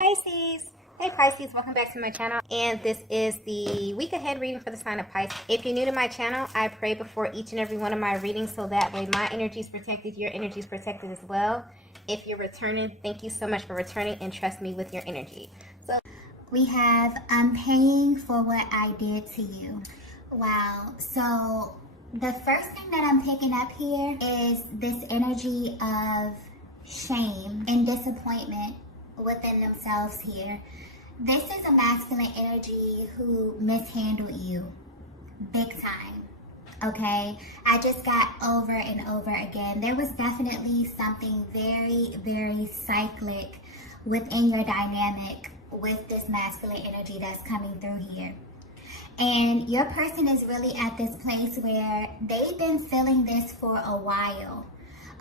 Pisces. Hey Pisces, welcome back to my channel, and this is the week ahead reading for the sign of Pisces. If you're new to my channel, I pray before each and every one of my readings so that way my energy is protected, your energy is protected as well. If you're returning, thank you so much for returning and trust me with your energy. So we have I'm paying for what I did to you. Wow. So the first thing that I'm picking up here is this energy of shame and disappointment within themselves here. This is a masculine energy who mishandled you big time. Okay, I just got over and over again. There was definitely something very, very cyclic within your dynamic with this masculine energy that's coming through here. And your person is really at this place where they've been feeling this for a while.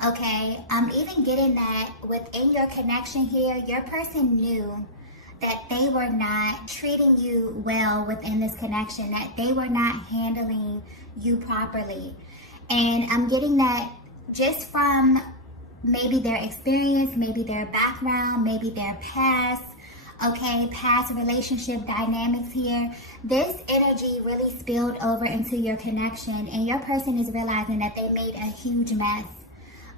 Okay, I'm even getting that within your connection here, your person knew that they were not treating you well within this connection, that they were not handling you properly. And I'm getting that just from maybe their experience, maybe their background, maybe their past, okay, past relationship dynamics here. This energy really spilled over into your connection, and your person is realizing that they made a huge mess.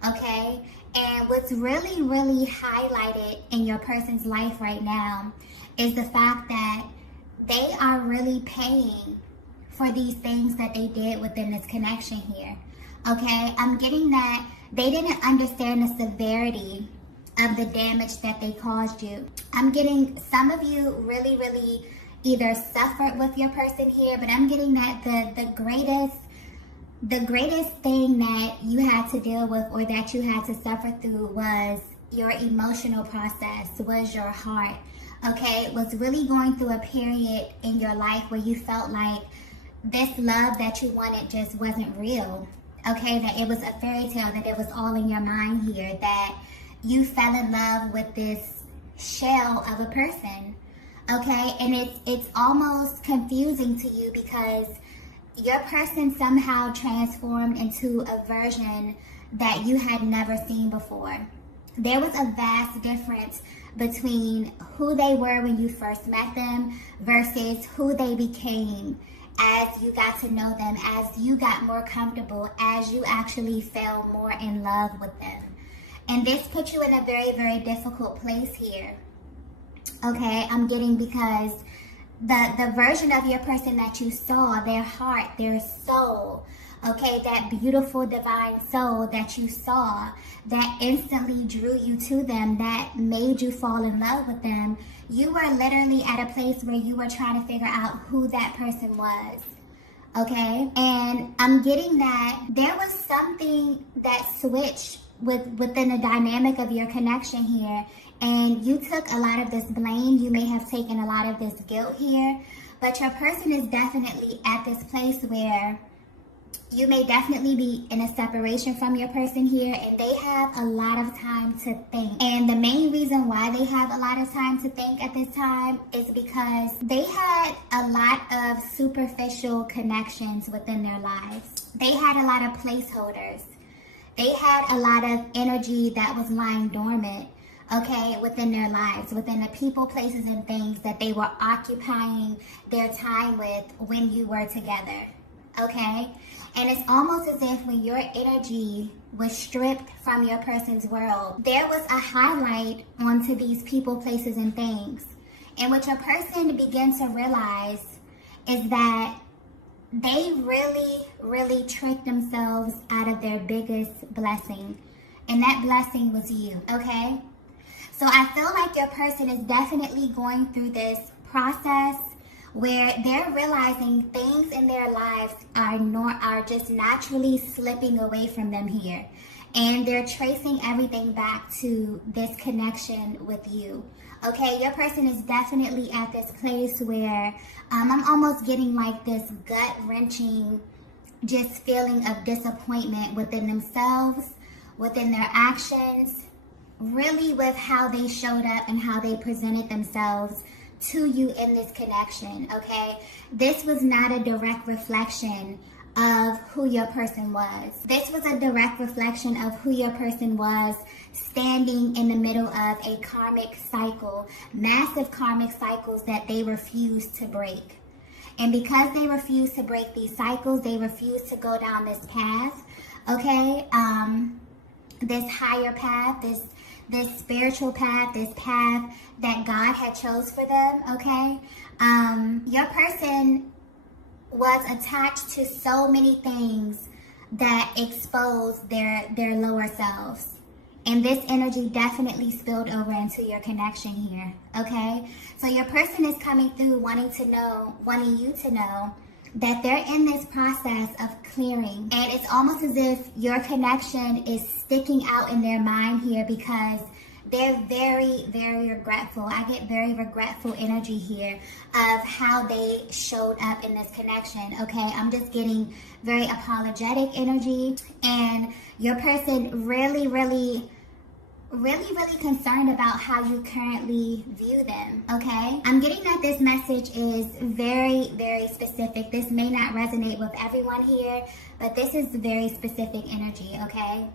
Okay, and what's really, really highlighted in your person's life right now is the fact that they are really paying for these things that they did within this connection here. Okay, I'm getting that they didn't understand the severity of the damage that they caused you. I'm getting some of you really, really either suffered with your person here, but I'm getting that the greatest thing that you had to deal with or that you had to suffer through was your emotional process, was your heart. Okay, it was really going through a period in your life where you felt like this love that you wanted just wasn't real. Okay, that it was a fairy tale, that it was all in your mind here, that you fell in love with this shell of a person. Okay, and it's almost confusing to you because your person somehow transformed into a version that you had never seen before. There was a vast difference between who they were when you first met them versus who they became as you got to know them, as you got more comfortable, as you actually fell more in love with them. And this puts you in a very, very difficult place here. Okay, I'm getting because the version of your person that you saw, their heart, their soul, okay, that beautiful divine soul that you saw, that instantly drew you to them, that made you fall in love with them, you were literally at a place where you were trying to figure out who that person was. Okay, and I'm getting that there was something that switched within the dynamic of your connection here, and you took a lot of this blame. You may have taken a lot of this guilt here, but your person is definitely at this place where you may definitely be in a separation from your person here, and they have a lot of time to think. And the main reason why they have a lot of time to think at this time is because they had a lot of superficial connections within their lives. They had a lot of placeholders. They had a lot of energy that was lying dormant, okay, within their lives, within the people, places, and things that they were occupying their time with when you were together, okay? And it's almost as if when your energy was stripped from your person's world, there was a highlight onto these people, places, and things. And what your person began to realize is that they really, really tricked themselves out of their biggest blessing. And that blessing was you, okay? So I feel like your person is definitely going through this process where they're realizing things in their lives are just naturally slipping away from them here. And they're tracing everything back to this connection with you. Okay, your person is definitely at this place where I'm almost getting like this gut-wrenching just feeling of disappointment within themselves, within their actions, really with how they showed up and how they presented themselves to you in this connection, okay? This was not a direct reflection of who your person was. This was a direct reflection of who your person was, standing in the middle of a karmic cycle, massive karmic cycles that they refused to break. And because they refused to break these cycles, they refused to go down this path, okay? This higher path, this spiritual path, this path that God had chose for them, okay? Your person was attached to so many things that exposed their lower selves. And this energy definitely spilled over into your connection here, okay? So your person is coming through wanting you to know that they're in this process of clearing. And it's almost as if your connection is sticking out in their mind here because they're very, very regretful. I get very regretful energy here of how they showed up in this connection, okay? I'm just getting very apologetic energy, and your person really concerned about how you currently view them, okay? I'm getting that this message is very, very specific. This may not resonate with everyone here, but this is very specific energy, okay?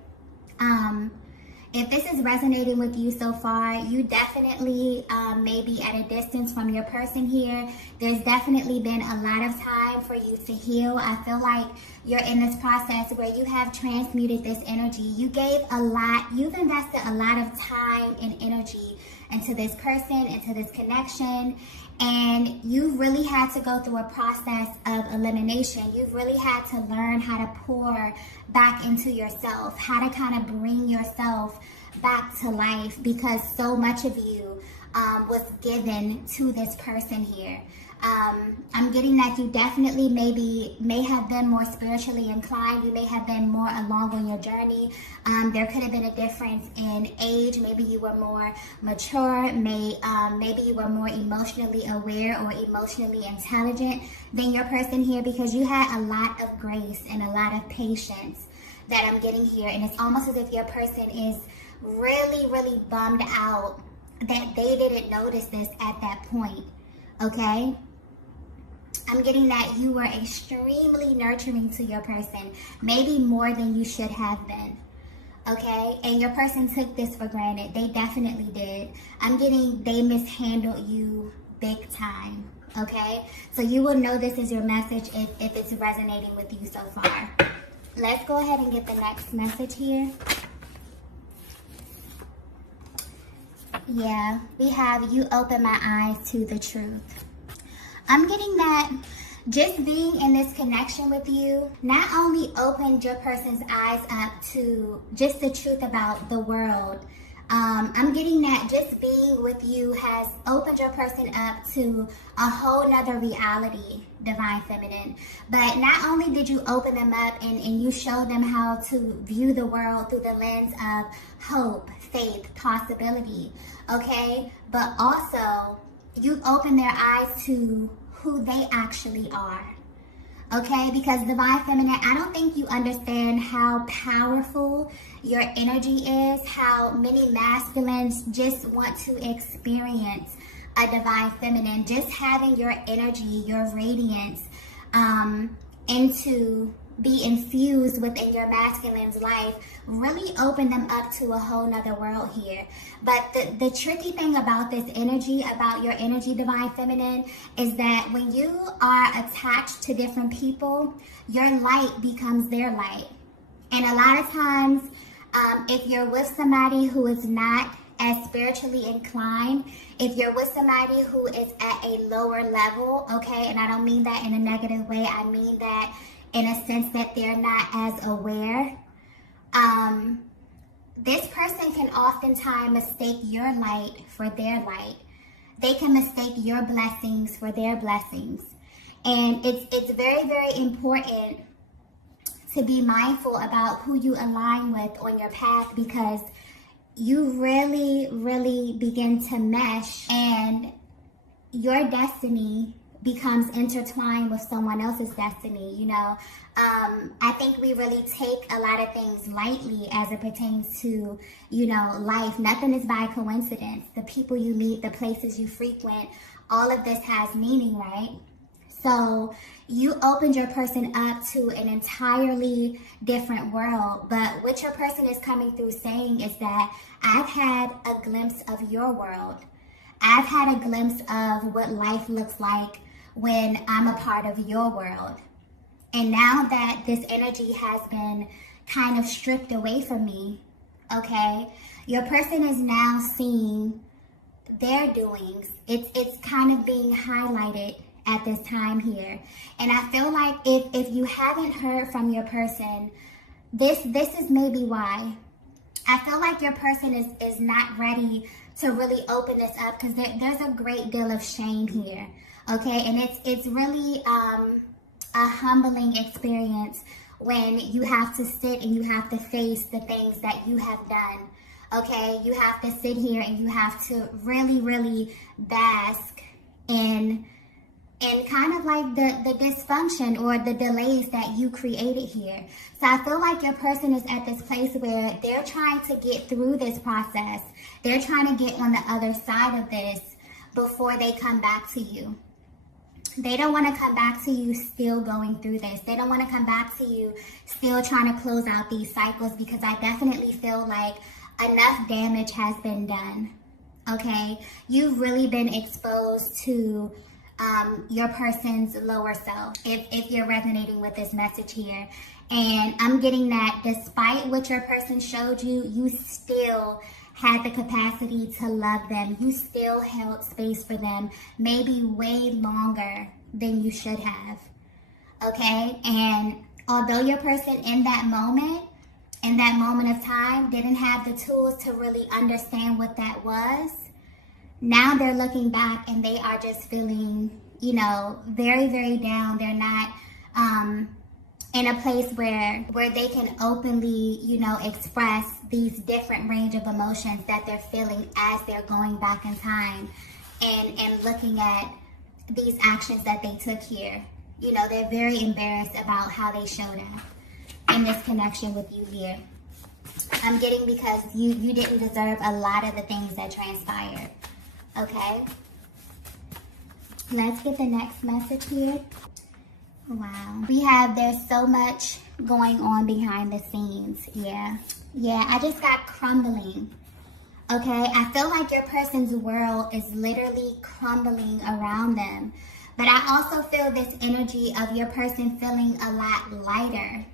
If this is resonating with you so far, you definitely may be at a distance from your person here. There's definitely been a lot of time for you to heal. I feel like you're in this process where you have transmuted this energy. You've invested a lot of time and energy into this person, into this connection, and you really had to go through a process of elimination. You've really had to learn how to pour back into yourself, how to kind of bring yourself back to life, because so much of you was given to this person here. I'm getting that you definitely may have been more spiritually inclined. You may have been more along on your journey. There could have been a difference in age. Maybe you were more mature. Maybe you were more emotionally aware or emotionally intelligent than your person here, because you had a lot of grace and a lot of patience that I'm getting here. And it's almost as if your person is really bummed out that they didn't notice this at that point, okay? I'm getting that you were extremely nurturing to your person, maybe more than you should have been, okay? And your person took this for granted. They definitely did. I'm getting they mishandled you big time, okay? So you will know this is your message if it's resonating with you so far. Let's go ahead and get the next message here. Yeah, we have you open my eyes to the truth. I'm getting that just being in this connection with you not only opened your person's eyes up to just the truth about the world. I'm getting that just being with you has opened your person up to a whole nother reality, Divine Feminine. But not only did you open them up and you show them how to view the world through the lens of hope, faith, possibility, okay? But also, you open their eyes to who they actually are, okay? Because Divine Feminine, I don't think you understand how powerful your energy is, how many masculines just want to experience a Divine Feminine. Just having your energy, your radiance, be infused within your masculine's life really open them up to a whole nother world here. But the tricky thing about this energy, about your energy, Divine Feminine, is that when you are attached to different people, your light becomes their light. And a lot of times, if you're with somebody who is not as spiritually inclined, if you're with somebody who is at a lower level, okay, and I don't mean that in a negative way, I mean that in a sense that they're not as aware, this person can oftentimes mistake your light for their light. They can mistake your blessings for their blessings. And it's very, very important to be mindful about who you align with on your path, because you really begin to mesh and your destiny becomes intertwined with someone else's destiny, you know. I think we really take a lot of things lightly as it pertains to, you know, life. Nothing is by coincidence. The people you meet, the places you frequent, all of this has meaning, right? So you opened your person up to an entirely different world. But what your person is coming through saying is that I've had a glimpse of your world. I've had a glimpse of what life looks like when I'm a part of your world. And now that this energy has been kind of stripped away from me, okay, your person is now seeing their doings. It's kind of being highlighted at this time here. And I feel like if you haven't heard from your person, this is maybe why. I feel like your person is not ready to really open this up, because there's a great deal of shame here, okay? And it's really a humbling experience when you have to sit and you have to face the things that you have done, okay? You have to sit here and you have to really, really bask in kind of like the dysfunction or the delays that you created here. So I feel like your person is at this place where they're trying to get through this process. They're trying to get on the other side of this before they come back to you. They don't want to come back to you still going through this. They don't want to come back to you still trying to close out these cycles, because I definitely feel like enough damage has been done, okay? You've really been exposed to your person's lower self, if you're resonating with this message here. And I'm getting that despite what your person showed you, you still had the capacity to love them. You still held space for them, maybe way longer than you should have, okay? And although your person in that moment of time, didn't have the tools to really understand what that was, now they're looking back and they are just feeling, very, very down. They're not in a place where they can openly, express these different range of emotions that they're feeling as they're going back in time and looking at these actions that they took here. They're very embarrassed about how they showed up in this connection with you here. I'm getting because you didn't deserve a lot of the things that transpired. Okay, let's get the next message here. Wow, we have, there's so much going on behind the scenes. Yeah, I just got crumbling. Okay, I feel like your person's world is literally crumbling around them. But I also feel this energy of your person feeling a lot lighter.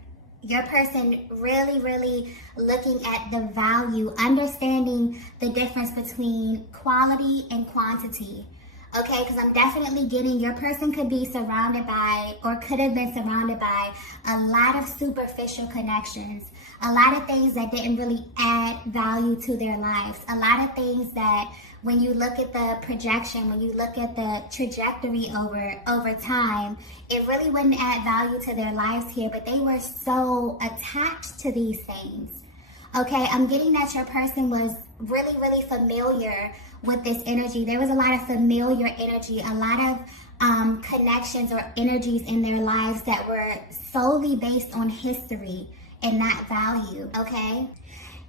Your person really, really looking at the value, understanding the difference between quality and quantity. Okay, because I'm definitely getting your person could be surrounded by, or could have been surrounded by, a lot of superficial connections. A lot of things that didn't really add value to their lives. A lot of things that when you look at the projection, when you look at the trajectory over time, it really wouldn't add value to their lives here, but they were so attached to these things. Okay, I'm getting that your person was really, really familiar with this energy. There was a lot of familiar energy, a lot of connections or energies in their lives that were solely based on history and not value, okay?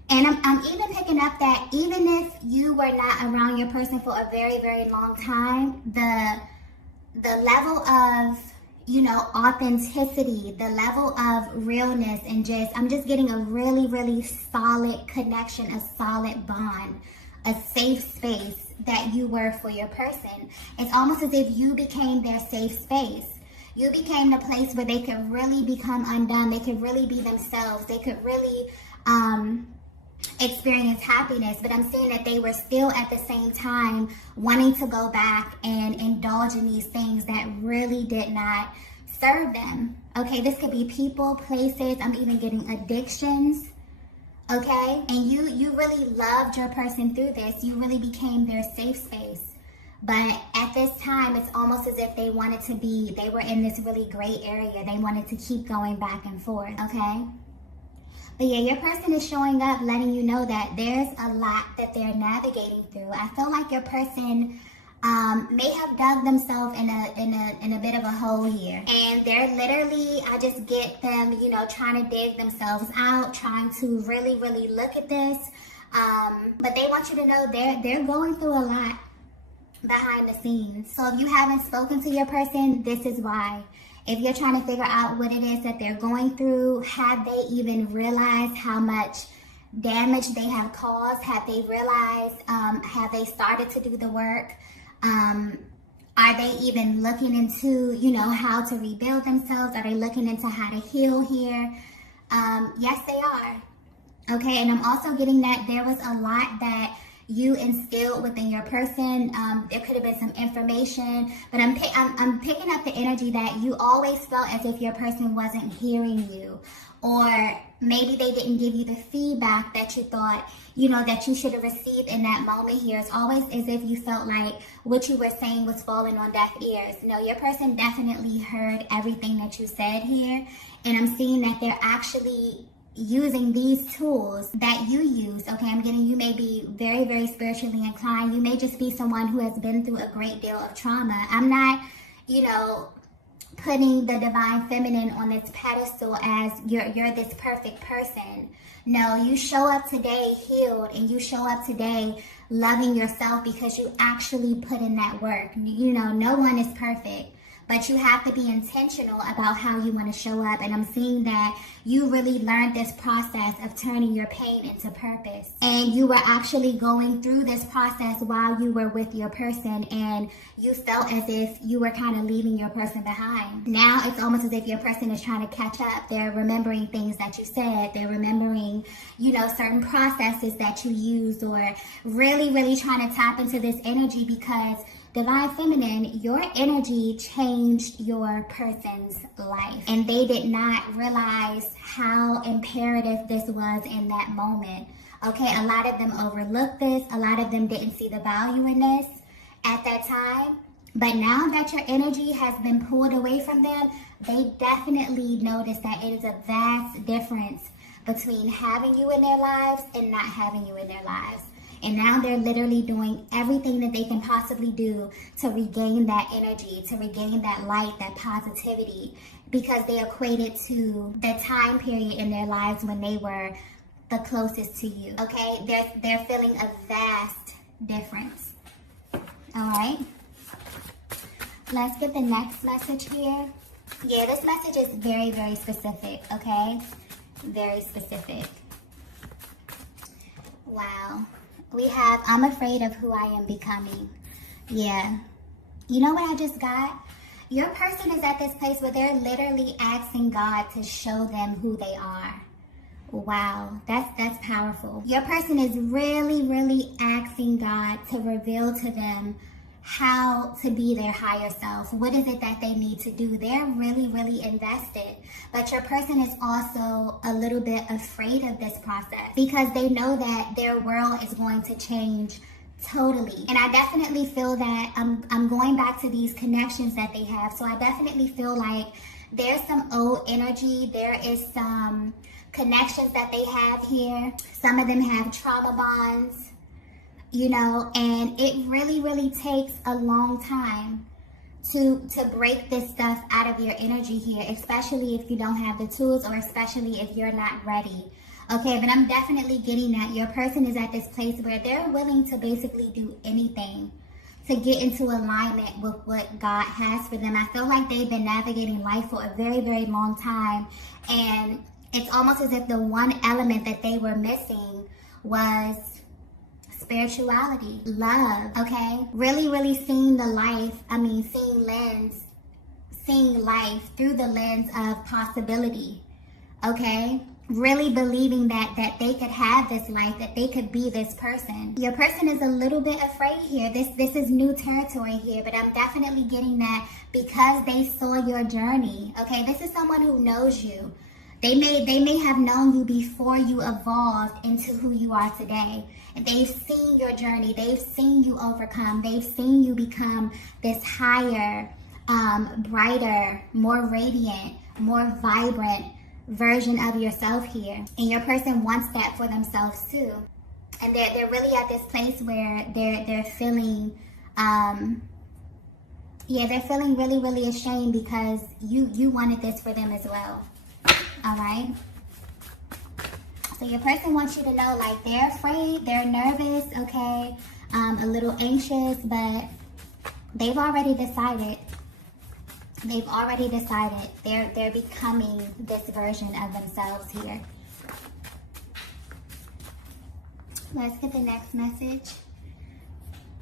And I'm even picking up that even if you were not around your person for a very, very long time, the level of, authenticity, the level of realness, and I'm just getting a really, really solid connection, a solid bond, a safe space that you were for your person. It's almost as if you became their safe space. You became the place where they could really become undone. They could really be themselves. They could really experience happiness. But I'm seeing that they were still at the same time wanting to go back and indulge in these things that really did not serve them. Okay, this could be people, places. I'm even getting addictions. Okay, and you really loved your person through this. You really became their safe space. But at this time, it's almost as if they were in this really gray area. They wanted to keep going back and forth, okay? But yeah, your person is showing up, letting you know that there's a lot that they're navigating through. I feel like your person may have dug themselves in a bit of a hole here. And they're literally, I just get them, trying to dig themselves out, trying to really, really look at this. But they want you to know they're going through a lot. behind the scenes. So if you haven't spoken to your person, this is why. If you're trying to figure out what it is that they're going through, have they even realized how much damage they have caused? Have they realized, have they started to do the work? Are they even looking into, how to rebuild themselves? Are they looking into how to heal here? Yes, they are. Okay, and I'm also getting that there was a lot that you instilled within your person. There could have been some information, but I'm picking up the energy that you always felt as if your person wasn't hearing you, or maybe they didn't give you the feedback that you thought, that you should have received in that moment here. It's always as if you felt like what you were saying was falling on deaf ears. No, your person definitely heard everything that you said here, and I'm seeing that they're actually using these tools that you use. Okay, I'm getting you may be very, very spiritually inclined. You may just be someone who has been through a great deal of trauma. I'm not, putting the divine feminine on this pedestal as you're this perfect person. No, you show up today healed, and you show up today loving yourself because you actually put in that work. No one is perfect, but you have to be intentional about how you want to show up. And I'm seeing that you really learned this process of turning your pain into purpose. And you were actually going through this process while you were with your person, and you felt as if you were kind of leaving your person behind. Now it's almost as if your person is trying to catch up. They're remembering things that you said. They're remembering, certain processes that you used, or really, really trying to tap into this energy because Divine Feminine, your energy changed your person's life, and they did not realize how imperative this was in that moment. Okay, a lot of them overlooked this. A lot of them didn't see the value in this at that time. But now that your energy has been pulled away from them, they definitely notice that it is a vast difference between having you in their lives and not having you in their lives. And now they're literally doing everything that they can possibly do to regain that energy, to regain that light, that positivity, because they equate it to the time period in their lives when they were the closest to you. Okay, they're feeling a vast difference. All right, let's get the next message here. Yeah, this message is very, very specific. Okay, very specific. Wow. We have, I'm afraid of who I am becoming. Yeah. You know what I just got? Your person is at this place where they're literally asking God to show them who they are. Wow. That's powerful. Your person is really, really asking God to reveal to them how to be their higher self. What is it that they need to do? They're really, really invested. But your person is also a little bit afraid of this process because they know that their world is going to change totally. And I definitely feel that I'm going back to these connections that they have. So I definitely feel like there's some old energy. There is some connections that they have here. Some of them have trauma bonds. And it really, really takes a long time to break this stuff out of your energy here, especially if you don't have the tools, or especially if you're not ready. Okay, but I'm definitely getting that your person is at this place where they're willing to basically do anything to get into alignment with what God has for them. I feel like they've been navigating life for a very, very long time, and it's almost as if the one element that they were missing was spirituality, love. Okay, really, really seeing life through the lens of possibility. Okay, really believing that they could have this life, that they could be this person. Your person is a little bit afraid here. This is new territory here, but I'm definitely getting that because they saw your journey. Okay, this is someone who knows you. They may have known you before you evolved into who you are today. And they've seen your journey. They've seen you overcome. They've seen you become this higher, brighter, more radiant, more vibrant version of yourself here. And your person wants that for themselves too. And they're really at this place where they're feeling they're feeling really, really ashamed because you wanted this for them as well. All right. So your person wants you to know, like, they're afraid, they're nervous, okay, a little anxious, but They've already decided. They've already decided. They're becoming this version of themselves here. Let's get the next message.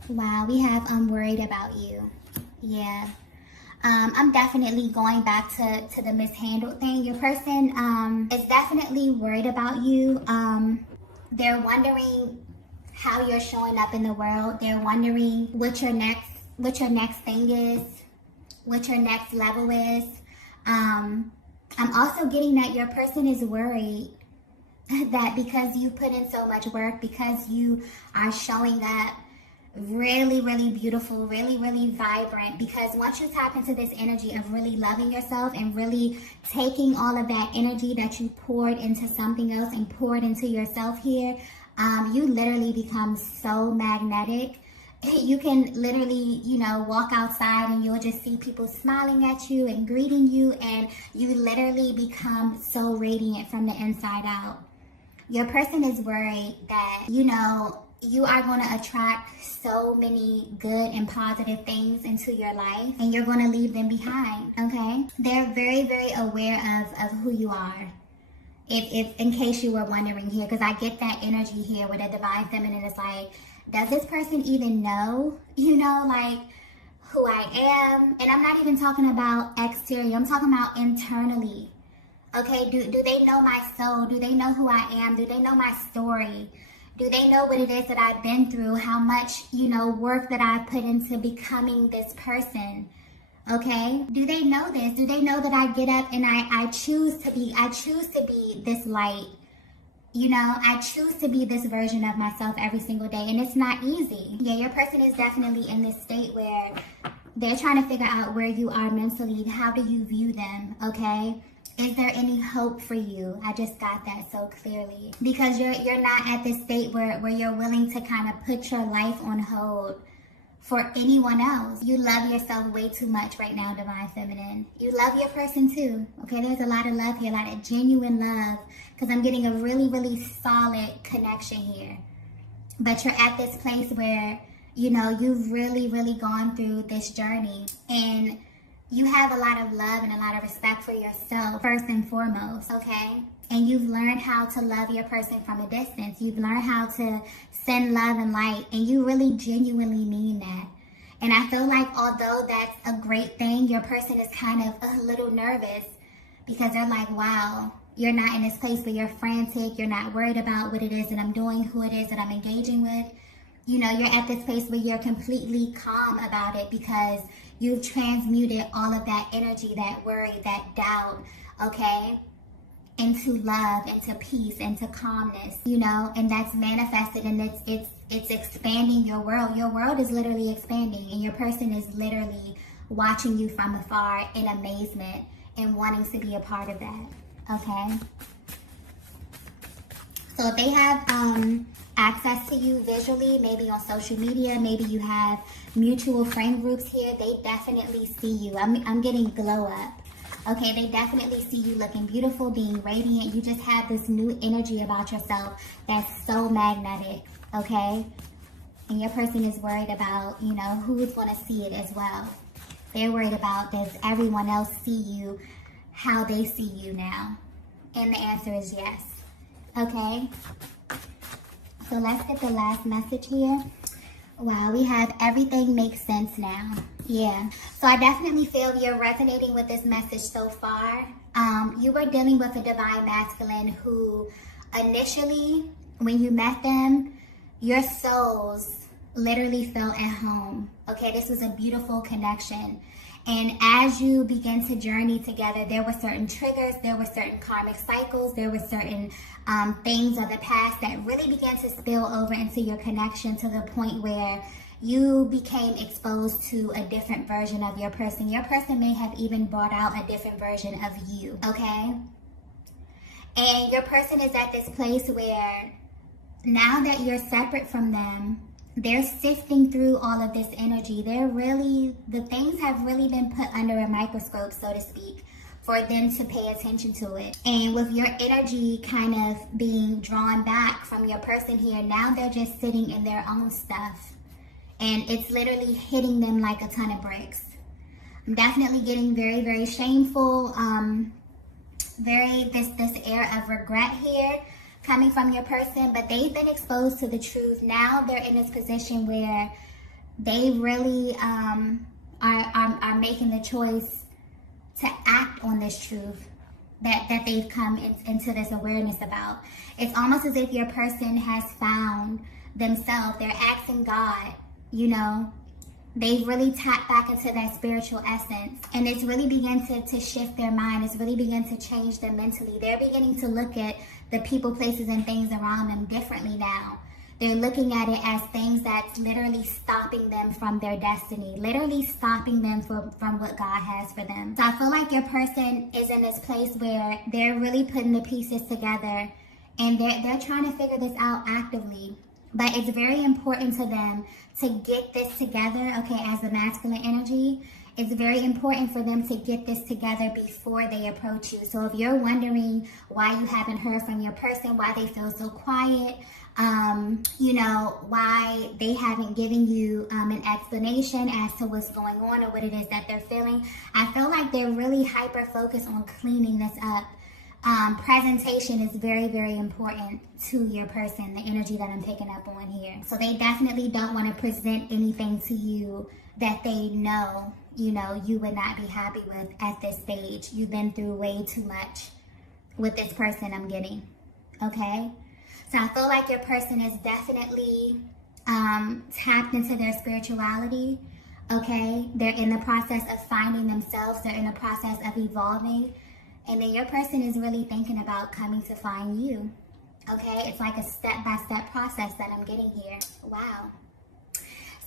Wow, we have I'm worried about you. Yeah. I'm definitely going back to the mishandled thing. Your person is definitely worried about you. They're wondering how you're showing up in the world. They're wondering what your next thing is, what your next level is. I'm also getting that your person is worried that because you put in so much work, because you are showing up really, really beautiful, really, really vibrant, because once you tap into this energy of really loving yourself and really taking all of that energy that you poured into something else and poured into yourself here, you literally become so magnetic. You can literally, walk outside and you'll just see people smiling at you and greeting you, and you literally become so radiant from the inside out. Your person is worried that, you are going to attract so many good and positive things into your life, and you're going to leave them behind, okay? They're very, very aware of who you are. If in case you were wondering here, because I get that energy here with a divine feminine. It's like, does this person even know, who I am? And I'm not even talking about exterior. I'm talking about internally. Okay, do they know my soul? Do they know who I am? Do they know my story? Do they know what it is that I've been through? How much, work that I've put into becoming this person? Okay? Do they know this? Do they know that I get up and I choose to be this light? I choose to be this version of myself every single day, and it's not easy. Yeah, your person is definitely in this state where they're trying to figure out where you are mentally. How do you view them? Okay? Is there any hope for you? I just got that so clearly. Because you're not at this state where you're willing to kind of put your life on hold for anyone else. You love yourself way too much right now, Divine Feminine. You love your person too. Okay, there's a lot of love here, a lot of genuine love. Because I'm getting a really, really solid connection here. But you're at this place where, you've really, really gone through this journey. And you have a lot of love and a lot of respect for yourself, first and foremost, okay? And you've learned how to love your person from a distance. You've learned how to send love and light, and you really genuinely mean that. And I feel like although that's a great thing, your person is kind of a little nervous because they're like, wow, you're not in this place where you're frantic. You're not worried about what it is that I'm doing, who it is that I'm engaging with. You're at this place where you're completely calm about it because you've transmuted all of that energy, that worry, that doubt, okay, into love, into peace, into calmness, and that's manifested, and it's expanding your world. Your world is literally expanding, and your person is literally watching you from afar in amazement and wanting to be a part of that, okay? So if they have access to you visually, maybe on social media, maybe you have mutual friend groups here, they definitely see you. I'm getting glow up. Okay, they definitely see you looking beautiful, being radiant. You just have this new energy about yourself that's so magnetic, okay? And your person is worried about, who's going to see it as well. They're worried about, does everyone else see you how they see you now? And the answer is yes. Okay? So let's get the last message here. Wow, we have everything makes sense now. Yeah. So I definitely feel you're resonating with this message so far. You were dealing with a divine masculine who initially, when you met them, your souls literally felt at home. Okay, this was a beautiful connection. And as you begin to journey together, there were certain triggers, there were certain karmic cycles, there were certain things of the past that really began to spill over into your connection to the point where you became exposed to a different version of your person. Your person may have even brought out a different version of you, okay? And your person is at this place where now that you're separate from them, they're sifting through all of this energy. The things have really been put under a microscope, so to speak, for them to pay attention to it. And with your energy kind of being drawn back from your person here, now they're just sitting in their own stuff. and it's literally hitting them like a ton of bricks. I'm definitely getting very, very shameful, this air of regret here coming from your person, but they've been exposed to the truth. Now they're in this position where they really are making the choice to act on this truth that they've come into this awareness about. It's almost as if your person has found themselves. They're asking God, you know, they've really tapped back into that spiritual essence, and it's really begun to shift their mind. It's really begun to change them mentally. They're beginning to look at the people, places, and things around them differently now. They're looking at it as things that's literally stopping them from their destiny, literally stopping them from what God has for them. So I feel like your person is in this place where they're really putting the pieces together, and they're trying to figure this out actively. But it's very important to them to get this together, okay, as the masculine energy. It's very important for them to get this together before they approach you. So if you're wondering why you haven't heard from your person, why they feel so quiet, you know, why they haven't given you an explanation as to what's going on or what it is that they're feeling, I feel like they're really hyper focused on cleaning this up. Presentation is very, very important to your person, the energy that I'm picking up on here. So they definitely don't want to present anything to you that they know, you know, you would not be happy with at this stage. You've been through way too much with this person, I'm getting, okay? So I feel like your person is definitely tapped into their spirituality, okay? They're in the process of finding themselves. They're in the process of evolving. And then your person is really thinking about coming to find you, okay? It's like a step-by-step process that I'm getting here. Wow.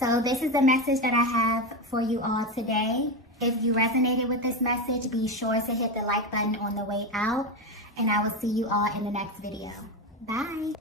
So this is the message that I have for you all today. If you resonated with this message, be sure to hit the like button on the way out. And I will see you all in the next video. Bye.